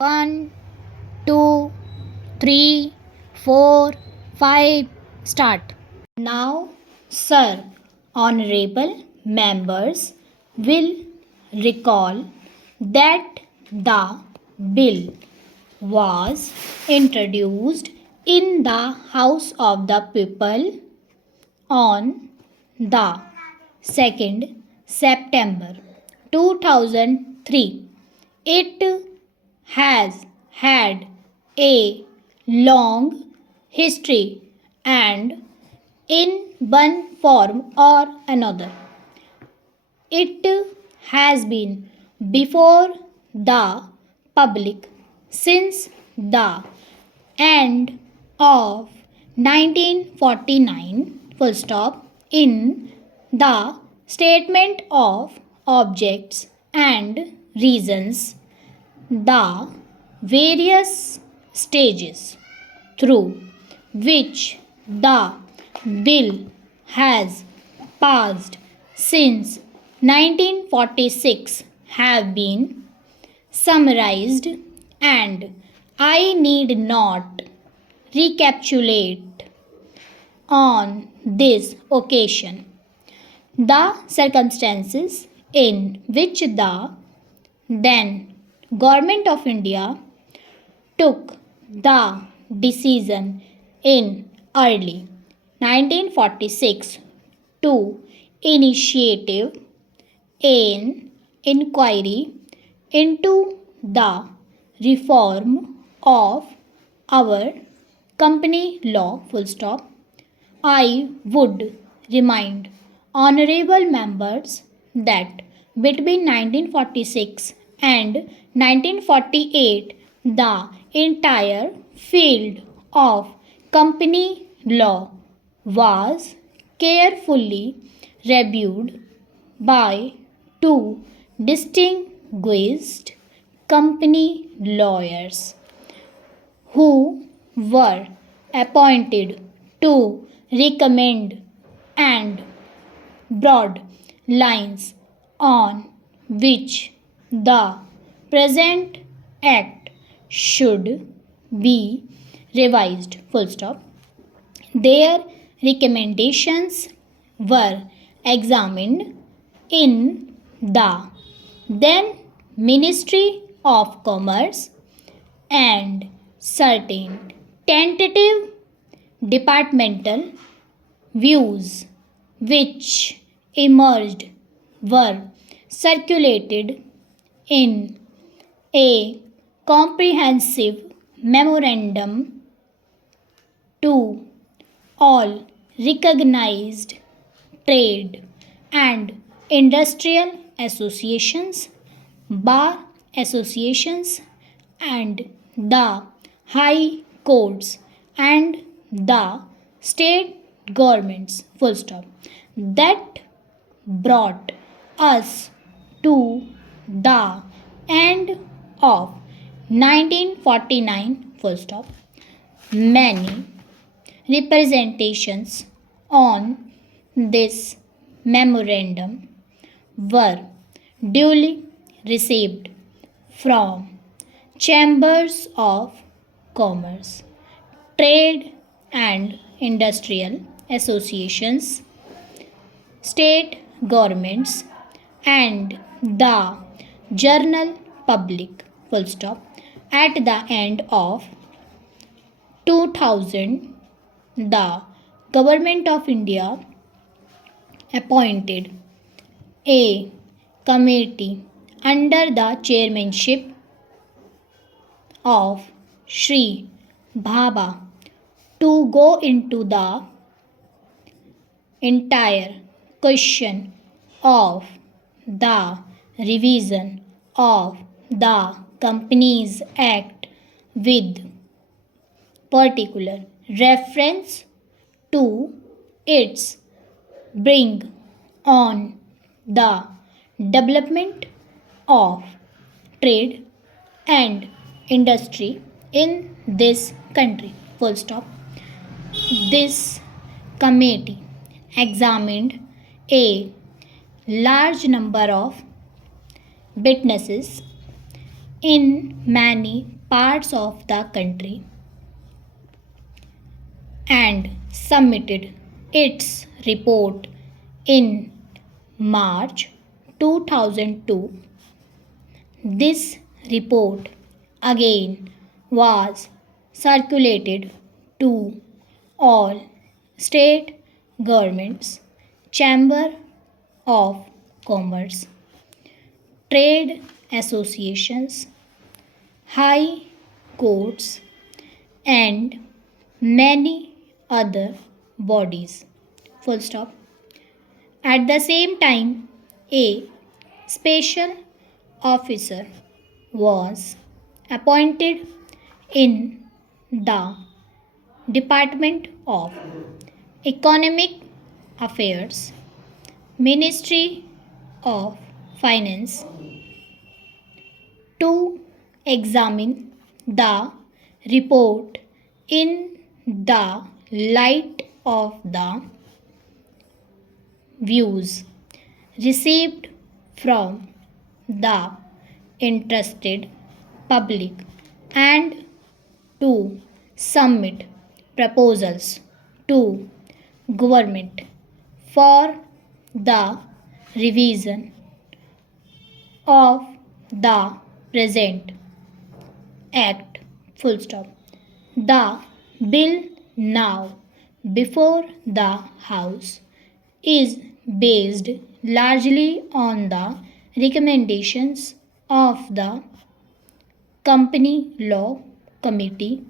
One, two, three, four, five. Start. Now, sir, honorable members will recall that the bill was introduced in the House of the People on the 2nd September 2003. It has had a long history and in one form or another it has been before the public since the end of 1949 full stop in the statement of objects and reasons the various stages through which the bill has passed since 1946 have been summarized, and I need not recapitulate on this occasion the circumstances in which the then Government of India took the decision in early 1946 to initiate an inquiry into the reform of our company law full stop. I would remind honorable members that between 1946 and 1948 the entire field of company law was carefully reviewed by two distinguished company lawyers who were appointed to recommend and broad lines on which the present act should be revised full stop. Their recommendations were examined in the then Ministry of Commerce and certain tentative departmental views which emerged were circulated in a comprehensive memorandum to all recognized trade and industrial associations, bar associations, and the high courts and the state governments full stop that brought us to the end of 1949 full stop. Many representations on this memorandum were duly received from chambers of commerce, trade and industrial associations, state governments, and the general public full stop. At the end of 2000, the Government of India appointed a committee under the chairmanship of Sri Bhabha to go into the entire question of the revision of the Companies Act with particular reference to its bring on the development of trade and industry in this country. Full stop. This committee examined a large number of witnesses in many parts of the country and submitted its report in March 2002. This report again was circulated to all state governments, Chamber of Commerce, trade associations, high courts, and many other bodies. Full stop. At the same time, a special officer was appointed in the Department of Economic Affairs, Ministry of Finance to examine the report in the light of the views received from the interested public and to submit proposals to government for the revision of the present act. Full stop. The bill now before the House is based largely on the recommendations of the Company Law Committee,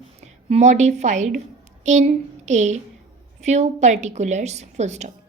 modified in a few particulars. Full stop.